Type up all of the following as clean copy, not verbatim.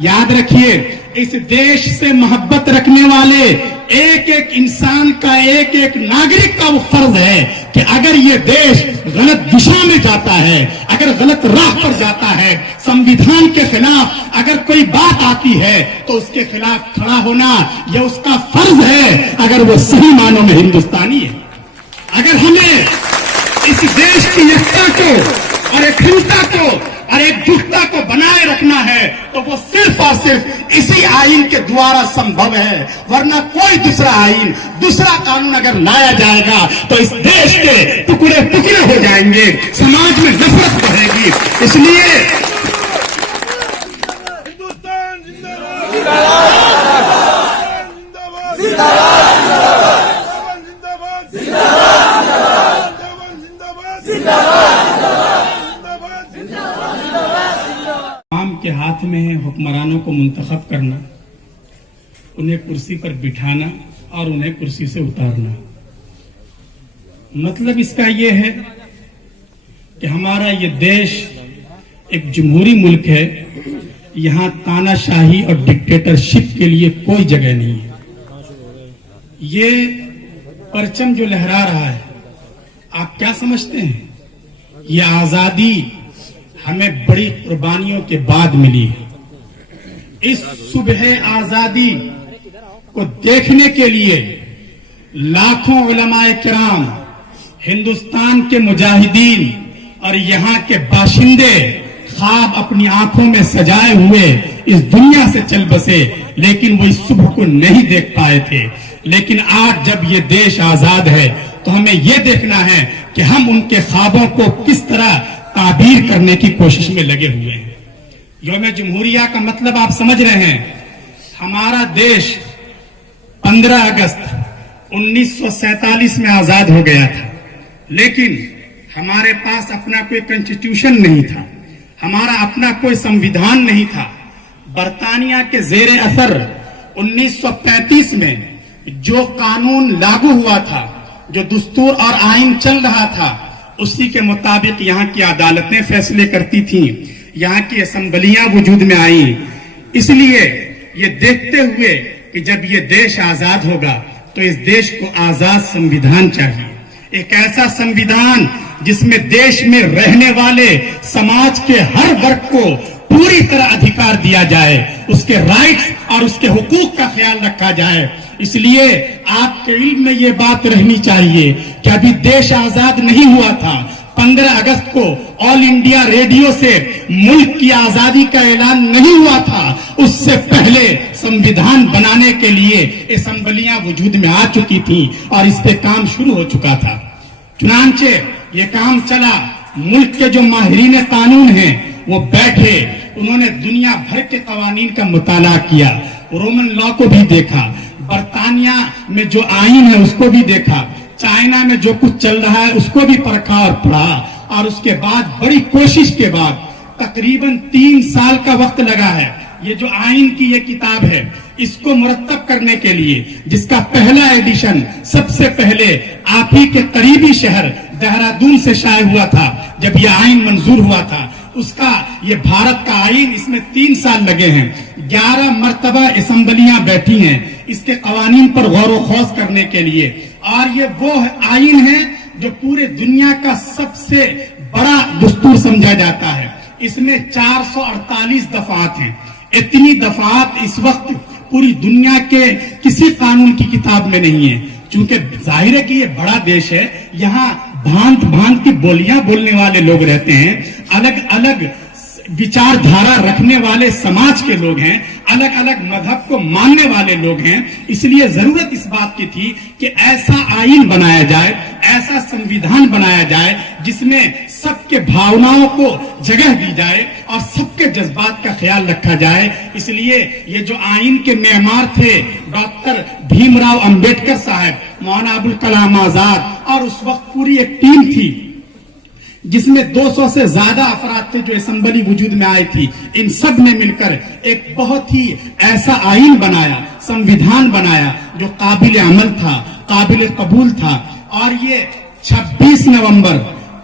याद रखिए, इस देश से मोहब्बत रखने वाले एक एक इंसान का, एक एक नागरिक का वो फर्ज है कि अगर ये देश गलत दिशा में जाता है, अगर गलत राह पर जाता है, संविधान के खिलाफ अगर कोई बात आती है तो उसके खिलाफ खड़ा होना यह उसका फर्ज है, अगर वो सही मानों में हिंदुस्तानी है। अगर हमें इस देश की एकता को और अखंडता को और एकजुटता को बनाए रखना है तो वो सिर्फ और सिर्फ इसी आइन के द्वारा संभव है, वरना कोई दूसरा आइन, दूसरा कानून अगर लाया जाएगा तो इस देश के टुकड़े टुकड़े हो जाएंगे, समाज में नफरत बढ़ेगी। इसलिए हिंदुस्तान जिंदाबाद, जिंदाबाद, जिंदाबाद, जिंदाबाद, जिंदाबाद, जिंदाबाद, आम के हाथ में है हुक्मरानों को मुंतखब करना, उन्हें कुर्सी पर बिठाना और उन्हें कुर्सी से उतारना। मतलब इसका यह है कि हमारा ये देश एक जमहूरी मुल्क है, यहां तानाशाही और डिक्टेटरशिप के लिए कोई जगह नहीं है। ये परचम जो लहरा रहा है, आप क्या समझते हैं? ये आजादी हमें बड़ी कुर्बानियों के बाद मिली है। इस सुबह आजादी को देखने के लिए लाखों उलमाए किराम, हिंदुस्तान के मुजाहिदीन और यहाँ के बाशिंदे ख्वाब अपनी आंखों में सजाए हुए इस दुनिया से चल बसे, लेकिन वो इस सुबह को नहीं देख पाए थे। लेकिन आज जब ये देश आजाद है तो हमें ये देखना है कि हम उनके ख्वाबों को किस तरह ताबीर करने की कोशिश में लगे हुए हैं। यौम जमहूरिया का मतलब आप समझ रहे हैं। हमारा देश 15 अगस्त 1947 में आजाद हो गया था, लेकिन हमारे पास अपना कोई कॉन्स्टिट्यूशन नहीं था, हमारा अपना कोई संविधान नहीं था। बरतानिया के जेर असर 1935 में जो कानून लागू हुआ था, जो दस्तूर और आइन चल रहा था, उसी के मुताबिक यहाँ की अदालतें फैसले करती थीं, यहाँ की असेंबलियां वजूद में आई। इसलिए ये देखते हुए कि जब ये देश आजाद होगा तो इस देश को आजाद संविधान चाहिए, एक ऐसा संविधान जिसमें देश में रहने वाले समाज के हर वर्ग को पूरी तरह अधिकार दिया जाए, उसके राइट्स और उसके हुकूक का ख्याल रखा जाए। इसलिए आपके इल्म में ये बात रहनी चाहिए कि अभी देश आजाद नहीं हुआ था। 15 अगस्त को ऑल इंडिया रेडियो से मुल्क की आजादी का ऐलान नहीं हुआ था, उससे पहले संविधान बनाने के लिए असेंबलियां वजूद में आ चुकी थी और इस पे काम शुरू हो चुका था। चुनांचे ये काम चला, मुल्क के जो माहिरीन कानून हैं वो बैठे, उन्होंने दुनिया भर के कवानीन का मुताला किया, रोमन लॉ को भी देखा, बरतानिया में जो आइन है उसको भी देखा, चाइना में जो कुछ चल रहा है उसको भी परखा और पढ़ा, और उसके बाद बड़ी कोशिश के बाद तकरीबन 3 साल का वक्त लगा है। ये जो आइन की ये किताब है, इसको मुरत्तब करने के लिए, जिसका पहला एडिशन सबसे पहले आप ही के करीबी शहर देहरादून से शाये हुआ था, जब ये आइन मंजूर हुआ था, उसका ये भारत का आइन, इसमें 3 साल लगे हैं। 11 मर्तबा असेंबलियां बैठी हैं इसके कवानीन पर गौर व खौज करने के लिए, और ये वो आइन है जो पूरे दुनिया का सबसे बड़ा दस्तूर समझा जाता है। इसमें 448 दफात हैं। इतनी दफात इस वक्त पूरी दुनिया के किसी कानून की किताब में नहीं है। चूंकि जाहिर है कि ये बड़ा देश है, यहाँ भांत भांत की बोलियां बोलने वाले लोग रहते हैं, अलग अलग विचारधारा रखने वाले समाज के लोग हैं, अलग अलग मजहब को मानने वाले लोग हैं। इसलिए जरूरत इस बात की थी कि ऐसा आइन बनाया जाए, ऐसा संविधान बनाया जाए जिसमें सबके भावनाओं को जगह दी जाए और सबके जज्बात का ख्याल रखा जाए। इसलिए ये जो आइन के मेमार थे डॉक्टर भीमराव अंबेडकर साहब, मौलाना अबुल कलाम आजाद, और उस वक्त पूरी एक टीम थी जिसमें 200 से ज्यादा अफराद थे जो असेंबली वजूद में आई थी। इन सब ने मिलकर एक बहुत ही ऐसा आइन बनाया, संविधान बनाया जो काबिल अमल था, काबिल कबूल था। और ये 26 नवंबर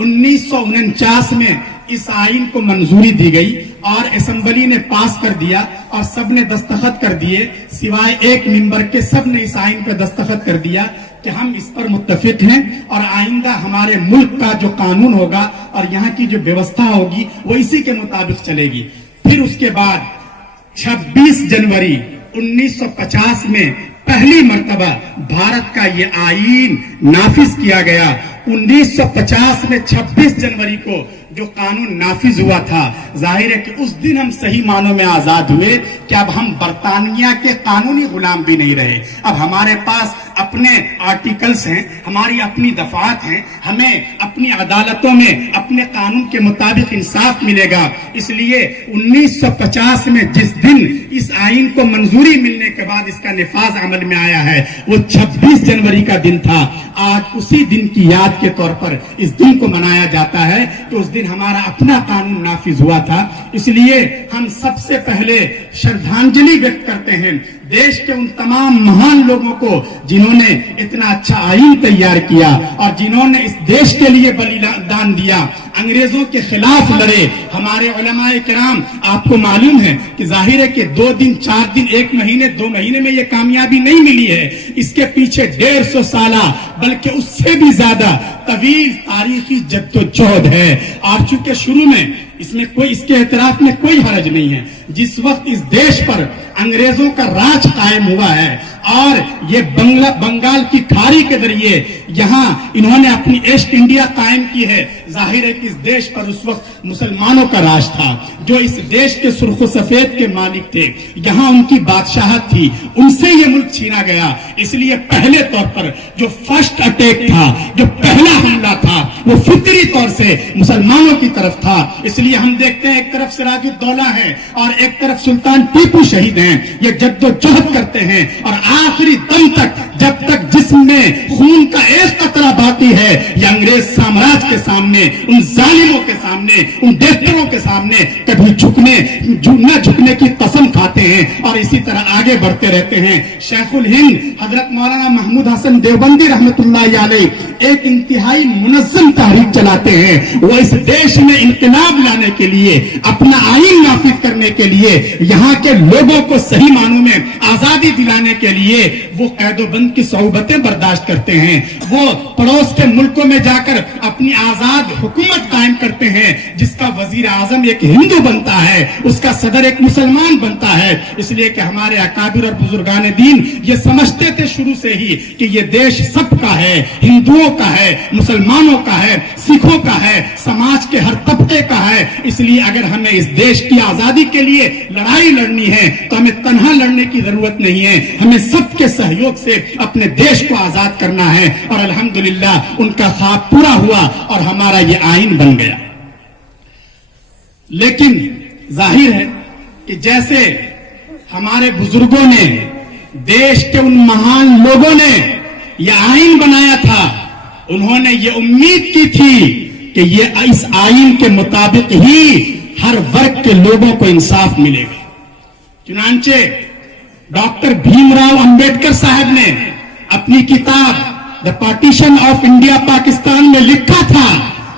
1949 में इस आइन को मंजूरी दी गई और असेंबली ने पास कर दिया और सबने दस्तखत कर दिए, सिवाय एक मेंबर के सबने इस आइन पर दस्तखत कर दिया कि हम इस पर मुत्तफिक हैं और आइंदा हमारे मुल्क का जो कानून होगा और यहाँ की जो व्यवस्था होगी वो इसी के मुताबिक चलेगी। फिर उसके बाद 26 जनवरी 1950 में पहली मर्तबा भारत का ये आइन नाफिज किया गया। 1950 में 26 जनवरी को जो कानून नाफिज हुआ था, जाहिर है कि उस दिन हम सही मानों में आजाद हुए कि अब हम बरतानिया के कानूनी गुलाम भी नहीं रहे। अब हमारे पास अपने आर्टिकल्स हैं, हमारी अपनी दफात हैं, हमें अपनी अदालतों में अपने कानून के मुताबिक इंसाफ मिलेगा। इसलिए 1950 में जिस दिन इस आइन को मंजूरी मिलने के बाद इसका निफाज अमल में आया है वो 26 जनवरी का दिन था। आज उसी दिन की याद के तौर पर इस दिन को मनाया जाता है कि उस दिन हमारा अपना कानून नाफिज हुआ था। इसलिए हम सबसे पहले श्रद्धांजलि व्यक्त करते हैं देश के उन तमाम महान लोगों को जिन्होंने इतना अच्छा आइन तैयार किया और जिन्होंने इस देश के लिए बलिदान दिया, अंग्रेजों के खिलाफ लड़े। हमारे उलमाए किराम, आपको मालूम है कि जाहिर है कि 2 दिन 4 दिन 1 महीने 2 महीने में ये कामयाबी नहीं मिली है, इसके पीछे 150 साला बल्कि उससे भी ज्यादा तवील तारीखी जद्दोजहद है। और चूंकि शुरू में इसमें कोई, इसके एतराफ में कोई हरज नहीं है, जिस वक्त इस देश पर अंग्रेजों का राज कायम हुआ है और ये बंगाल की खाड़ी के जरिए यहाँ इन्होंने अपनी ईस्ट इंडिया कायम की है, जाहिर है कि इस देश पर उस वक्त मुसलमानों का राज था जो इस देश के सुर्ख सफेद के मालिक थे, यहाँ उनकी बादशाहत थी, उनसे ये मुल्क छीना गया। इसलिए पहले तौर पर जो फर्स्ट अटैक था, जो पहला हमला था, वो फितरी तौर से मुसलमानों की तरफ था। इसलिए हम देखते हैं एक तरफ सिराजुद्दौला है और एक तरफ सुल्तान टीपू शहीद हैं, ये जद्दोजहद करते हैं और आखिरी दम तक, जब तक जिसमें खून का एक कतरा बाकी है, ये अंग्रेज साम्राज्य के सामने, उन जालिमों के सामने, उन देशद्रोहों के सामने कभी न झुकने की कसम खाते हैं और इसी तरह आगे बढ़ते रहते हैं। शेखुल हिंद हजरत मौलाना महमूद हसन देवबंदी रहमतुल्लाह अलैह एक इंतहाई मुनज़्ज़म तहरीक चलाते हैं। वो इस देश में इंकलाब लाने के लिए, अपना आइन नाफिज करने के लिए, यहाँ के लोगों को सही मानों में आजादी दिलाने के लिए वो कैदोबंद की सौबतें बर्दाश्त करते हैं। वो पड़ोस के मुल्कों में जाकर अपनी आजाद हुकूमत कायम करते हैं, जिसका वजीर आजम एक हिंदू बनता है, उसका सदर एक मुसलमान बनता है। इसलिए कि हमारे अकाबिर और बुजुर्गान दीन ये समझते थे शुरू से ही कि ये देश सबका है, हिंदुओं का है, मुसलमानों का है, सिखों का है, समाज के हर तबके का है। इसलिए अगर हमें इस देश की आजादी के लिए लड़ाई लड़नी है तो हमें तन्हा लड़ने की जरूरत नहीं है, हमें सबके सहयोग से अपने देश को आजाद करना है। और अल्हम्दुलिल्लाह उनका ख्वाब पूरा हुआ और हमारा ये आइन बन गया। लेकिन जाहिर है कि जैसे हमारे बुजुर्गों ने, देश के उन महान लोगों ने यह आइन बनाया था, उन्होंने ये उम्मीद की थी कि ये इस आइन के मुताबिक ही हर वर्ग के लोगों को इंसाफ मिलेगा। चुनांचे डॉक्टर भीमराव अंबेडकर साहब ने अपनी किताब the partition of India Pakistan में लिखा था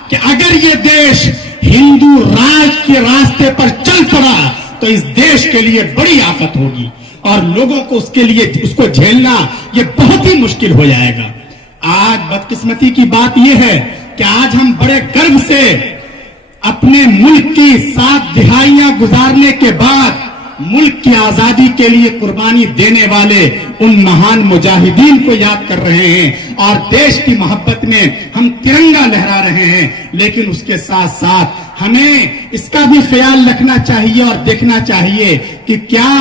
कि अगर ये देश हिंदू राज के रास्ते पर चल पड़ा तो इस देश के लिए बड़ी आफत होगी और लोगों को उसके लिए उसको झेलना ये बहुत ही मुश्किल हो जाएगा। आज बदकिस्मती की बात यह है कि आज हम बड़े गर्व से अपने मुल्क की 7 दिहाइयां गुजारने के बाद मुल्क की आजादी के लिए कुर्बानी देने वाले उन महान मुजाहिदीन को याद कर रहे हैं और देश की मोहब्बत में हम तिरंगा लहरा रहे हैं। लेकिन उसके साथ साथ हमें इसका भी ख्याल रखना चाहिए और देखना चाहिए कि क्या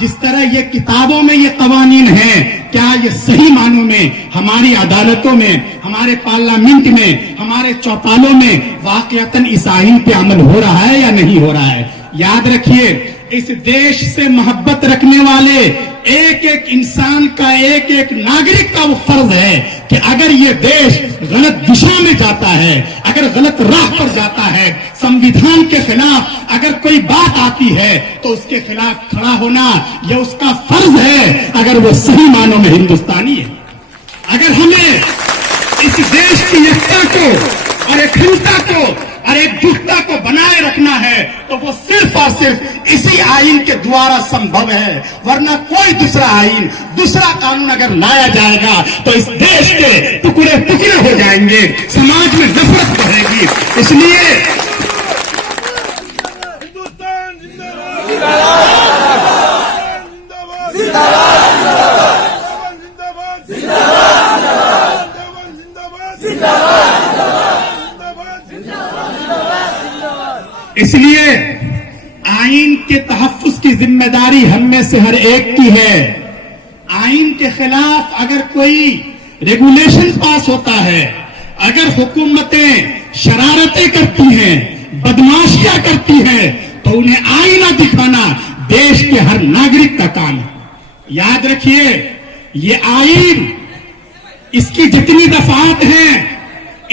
जिस तरह ये किताबों में ये कवानीन हैं, क्या ये सही मानों में हमारी अदालतों में, हमारे पार्लियामेंट में, हमारे चौपालों में वाकईतन इस आइन पे अमल हो रहा है या नहीं हो रहा है। याद रखिए, इस देश से मोहब्बत रखने वाले एक एक इंसान का, एक एक नागरिक का वो फर्ज है कि अगर ये देश गलत दिशा में जाता है, अगर गलत राह पर जाता है, संविधान के खिलाफ अगर कोई बात आती है तो उसके खिलाफ खड़ा होना यह उसका फर्ज है, अगर वो सही मानों में हिंदुस्तानी है। अगर हमें इस देश की एकता को और अखंडता को اور एकजुटता को बनाए रखना है तो वो सिर्फ और सिर्फ इसी आइन के द्वारा संभव है, वरना कोई दूसरा आइन, दूसरा कानून अगर लाया जाएगा तो इस देश के टुकड़े टुकड़े हो जाएंगे, समाज में नफरत बढ़ेगी। इसलिए हिंदुस्तान जिंदाबाद जिंदाबाद जिंदाबाद जिंदाबाद जिंदाबाद जिंदाबाद। इसलिए आइन के तहफ्फुज की जिम्मेदारी हम में से हर एक की है। आइन के खिलाफ अगर कोई रेगुलेशन पास होता है, अगर हुकूमतें शरारतें करती हैं, बदमाशियां करती हैं, तो उन्हें आईना दिखाना देश के हर नागरिक का काम है। याद रखिए, ये आइन, इसकी जितनी दफात हैं,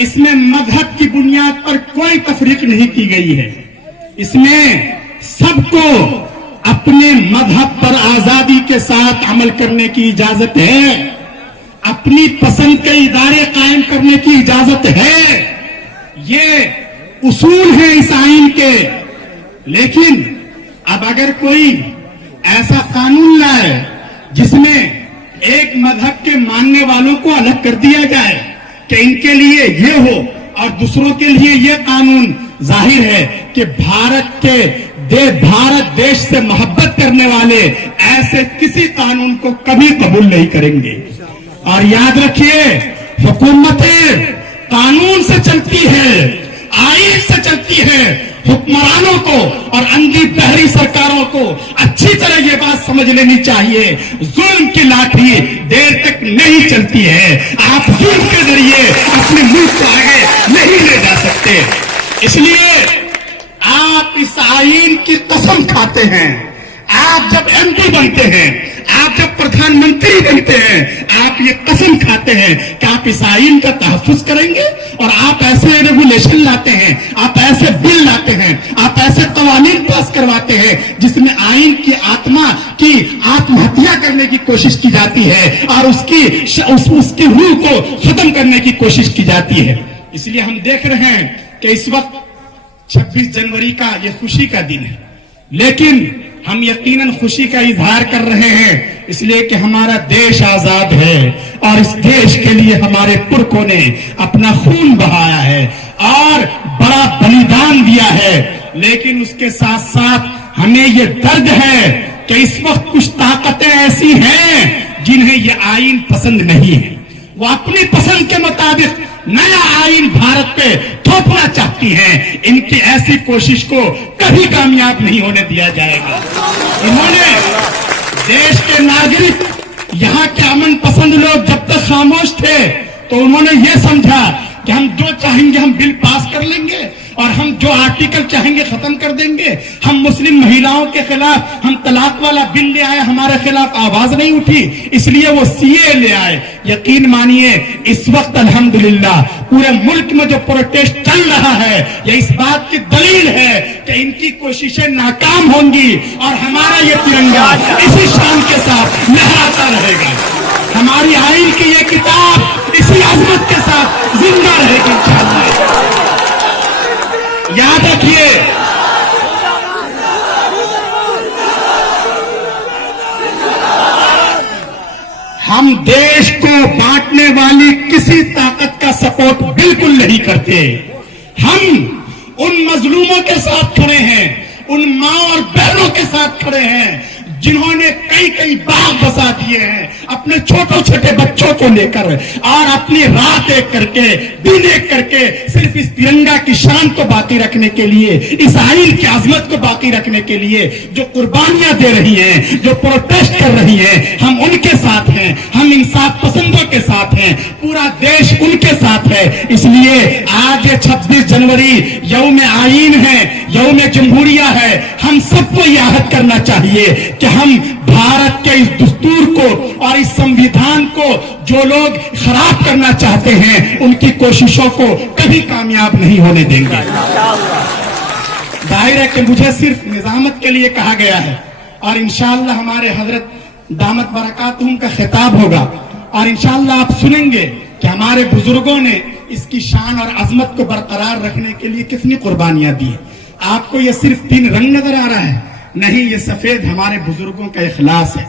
इसमें मजहब की बुनियाद पर कोई तफरीक नहीं की गई है। इसमें सबको अपने मजहब पर आजादी के साथ अमल करने की इजाजत है, अपनी पसंद के इदारे कायम करने की इजाजत है। ये उसूल है इस आइन के। लेकिन अब अगर कोई ऐसा कानून लाए जिसमें एक मजहब के मानने वालों को अलग कर दिया जाए कि इनके लिए ये हो और दूसरों के लिए ये कानून, जाहिर है कि भारत देश से मोहब्बत करने वाले ऐसे किसी कानून को कभी कबूल नहीं करेंगे। और याद रखिए, हुकूमतें कानून से चलती है, आइन से चलती है। हुक्मरानों को और अंधी बहरी सरकारों को अच्छी तरह ये बात समझ लेनी चाहिए, जुल्म की लाठी देर तक नहीं चलती है। आप जुल्म के जरिए अपने मुल्क को आगे नहीं ले जा सकते। इसलिए आप इस आइन की कसम खाते हैं। आप जब एमपी बनते हैं, आप जब प्रधानमंत्री बनते हैं, आप ये कसम खाते हैं कि आप इस आइन का तहफ्फुज करेंगे और आप ऐसे रेगुलेशन लाते हैं, आप ऐसे बिल लाते हैं, आप ऐसे कवानीन पास करवाते हैं जिसमें आइन की आत्मा की आत्महत्या करने की कोशिश की जाती है और उसकी रूह को खत्म करने की कोशिश की जाती है। इसलिए हम देख रहे हैं कि इस वक्त 26 जनवरी का ये खुशी का दिन है, लेकिन हम यकीनन खुशी का इजहार कर रहे हैं इसलिए कि हमारा देश आजाद है और इस देश के लिए हमारे पुरखों ने अपना खून बहाया है और बड़ा बलिदान दिया है। लेकिन उसके साथ साथ हमें ये दर्द है कि इस वक्त कुछ ताकतें ऐसी हैं जिन्हें ये आइन पसंद नहीं है। वो अपनी पसंद के मुताबिक नया आइन भारत पे थोपना चाहती हैं। इनकी ऐसी कोशिश को कभी कामयाब नहीं होने दिया जाएगा। इन्होंने देश के नागरिक, यहाँ के अमन पसंद लोग जब तक खामोश थे तो उन्होंने ये समझा कि हम जो चाहेंगे हम बिल पास कर लेंगे और हम जो आर्टिकल चाहेंगे खत्म कर देंगे। हम मुस्लिम महिलाओं के खिलाफ हम तलाक वाला बिल ले आए, हमारे खिलाफ आवाज नहीं उठी, इसलिए वो सीए ले आए। यकीन मानिए, इस वक्त अल्हम्दुलिल्लाह पूरे मुल्क में जो प्रोटेस्ट चल रहा है, ये इस बात की दलील है कि इनकी कोशिशें नाकाम होंगी और हमारा ये तिरंगा इसी शान के साथ लहराता रहेगा। हमारी आइन की ये किताब इसी अजमत के साथ जिंदा रहेगी इंशाअल्लाह। याद रखिए, हम देश को बांटने वाली किसी ताकत का सपोर्ट बिल्कुल नहीं करते। हम उन मजलूमों के साथ खड़े हैं, उन माँ और बहनों के साथ खड़े हैं जिन्होंने कई कई बाग बसा दिए हैं अपने छोटे छोटे बच्चों को लेकर और अपनी रात एक करके दिन एक करके सिर्फ इस तिरंगा की शान को बाकी रखने के लिए, इस आइन की अजमत को बाकी रखने के लिए जो कुर्बानियां दे रही हैं, जो प्रोटेस्ट कर रही हैं, हम उनके साथ हैं। हम इंसाफ पसंदों के साथ हैं, पूरा देश उनके साथ है। इसलिए आज 26 जनवरी यौम आइन है, यौम जमहूरिया है। हम सबको यह अहद करना चाहिए कि हम भारत के इस दस्तूर को और इस संविधान को जो लोग खराब करना चाहते हैं, उनकी कोशिशों को कभी कामयाब नहीं होने देंगे। जाहिर है कि मुझे सिर्फ निजामत के लिए कहा गया है और इंशाअल्लाह हमारे हजरत दामत बरकातुहुम का खिताब होगा और इंशाअल्लाह आप सुनेंगे कि हमारे बुजुर्गों ने اس کی شان اور عظمت کو برقرار رکھنے کے لیے کتنی قربانیاں دی ہیں. آپ کو یہ صرف 3 رنگ نظر آ رہا ہے؟ نہیں، یہ سفید ہمارے بزرگوں کا اخلاص ہے.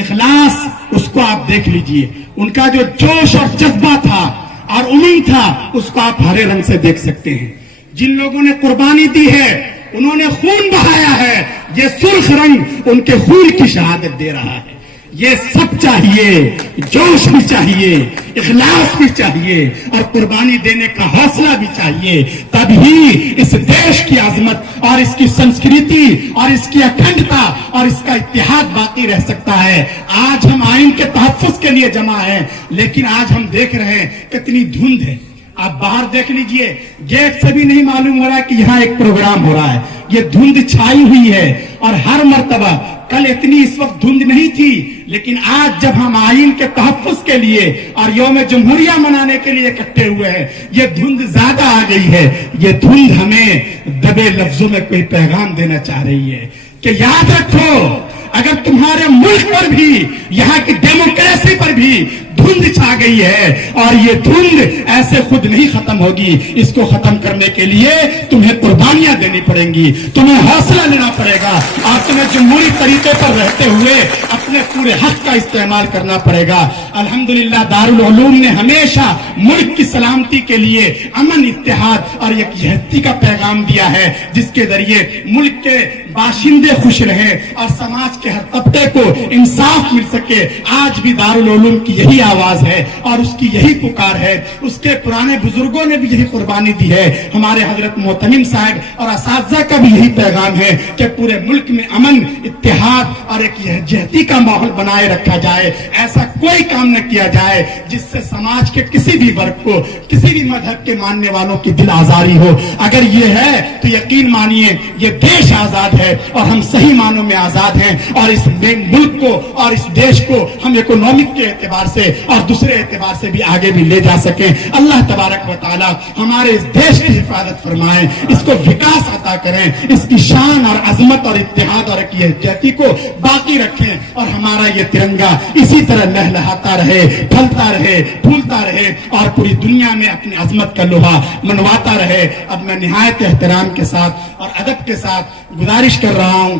اخلاص اس کو آپ دیکھ لیجئے، ان کا جو جوش اور جذبہ تھا اور امید تھا اس کو آپ ہرے رنگ سے دیکھ سکتے ہیں. جن لوگوں نے قربانی دی ہے انہوں نے خون بہایا ہے، یہ سرخ رنگ ان کے خون کی شہادت دے رہا ہے. یہ سب چاہیے، جوش بھی چاہیے، اخلاص بھی چاہیے اور قربانی دینے کا حوصلہ بھی چاہیے. تب ہی اس دیش کی عظمت اور اس کی سنسکرتی اور اس کی اکھنڈتا اور اس کا اتحاد باقی رہ سکتا ہے. آج ہم آئین کے تحفظ کے لیے جمع ہیں، لیکن آج ہم دیکھ رہے ہیں کتنی دھند ہے. آپ باہر دیکھ لیجئے، گیٹ سے بھی نہیں معلوم ہو رہا ہے کہ یہاں ایک پروگرام ہو رہا ہے. یہ دھند چھائی ہوئی ہے اور ہر مرتبہ، کل اتنی اس وقت دھند نہیں تھی، لیکن آج جب ہم آئین کے تحفظ کے لیے اور یوم جمہوریہ منانے کے لیے اکٹھے ہوئے ہیں، یہ دھند زیادہ آ گئی ہے. یہ دھند ہمیں دبے لفظوں میں کوئی پیغام دینا چاہ رہی ہے کہ یاد رکھو، اگر تمہارے ملک پر بھی، یہاں کی ڈیموکریسی پر بھی دھند چھا گئی ہے اور یہ دھند ایسے خود نہیں ختم ہوگی. اس کو ختم کرنے کے لیے تمہیں قربانیاں دینی پڑیں گی، تمہیں حوصلہ لینا پڑے گا اور تمہیں جمہوری طریقے پر رہتے ہوئے اپنے پورے حق کا استعمال کرنا پڑے گا. الحمدللہ دارالعلوم نے ہمیشہ ملک کی سلامتی کے لیے امن، اتحاد اور یکجہتی کا پیغام دیا ہے، جس کے ذریعے ملک کے باشندے خوش رہیں اور سماج کے ہر طبقے کو انصاف مل سکے. آج بھی دارالعلوم کی یہی آواز ہے اور اس کی یہی پکار ہے. اس کے پرانے بزرگوں نے بھی یہی قربانی دی ہے. ہمارے حضرت محتمم صاحب اور اساتذہ کا بھی یہی پیغام ہے کہ پورے ملک میں امن، اتحاد اور ایک یکجہتی کا ماحول بنائے رکھا جائے. ایسا کوئی کام نہ کیا جائے جس سے سماج کے کسی بھی ورگ کو، کسی بھی مذہب کے ماننے والوں کی دل آزاری ہو. اگر یہ ہے تو یقین مانیے یہ دیش آزاد ہے اور ہم صحیح معنوں میں آزاد ہیں، اور اس ملک کو اور اس دیش کو ہم اکنامک کے اعتبار سے اور دوسرے اعتبار سے بھی آگے بھی لے جا سکیں. اللہ تبارک و تعالی ہمارے اس دیش کی حفاظت فرمائیں، اس کو وکاس عطا کریں، اس کی شان اور عظمت اور اتحاد اور یکجہتی کو باقی رکھیں اور ہمارا یہ ترنگا اسی طرح لہلہاتا رہے، پھلتا رہے، پھولتا رہے اور پوری دنیا میں اپنی عظمت کا لوہا منواتا رہے. اب میں نہایت احترام کے ساتھ اور ادب کے ساتھ گزارش کر رہا ہوں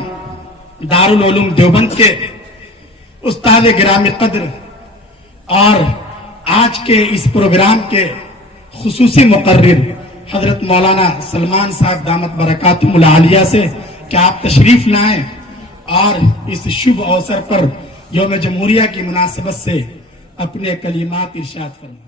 دارالعلوم دیوبند کے استاد گرامی قدر اور آج کے اس پروگرام کے خصوصی مقرر حضرت مولانا سلمان صاحب دامت برکاتہم العالیہ سے کہ آپ تشریف لائیں اور اس شبھ اوسر پر یوم جمہوریہ کی مناسبت سے اپنے کلمات ارشاد فرمائیں.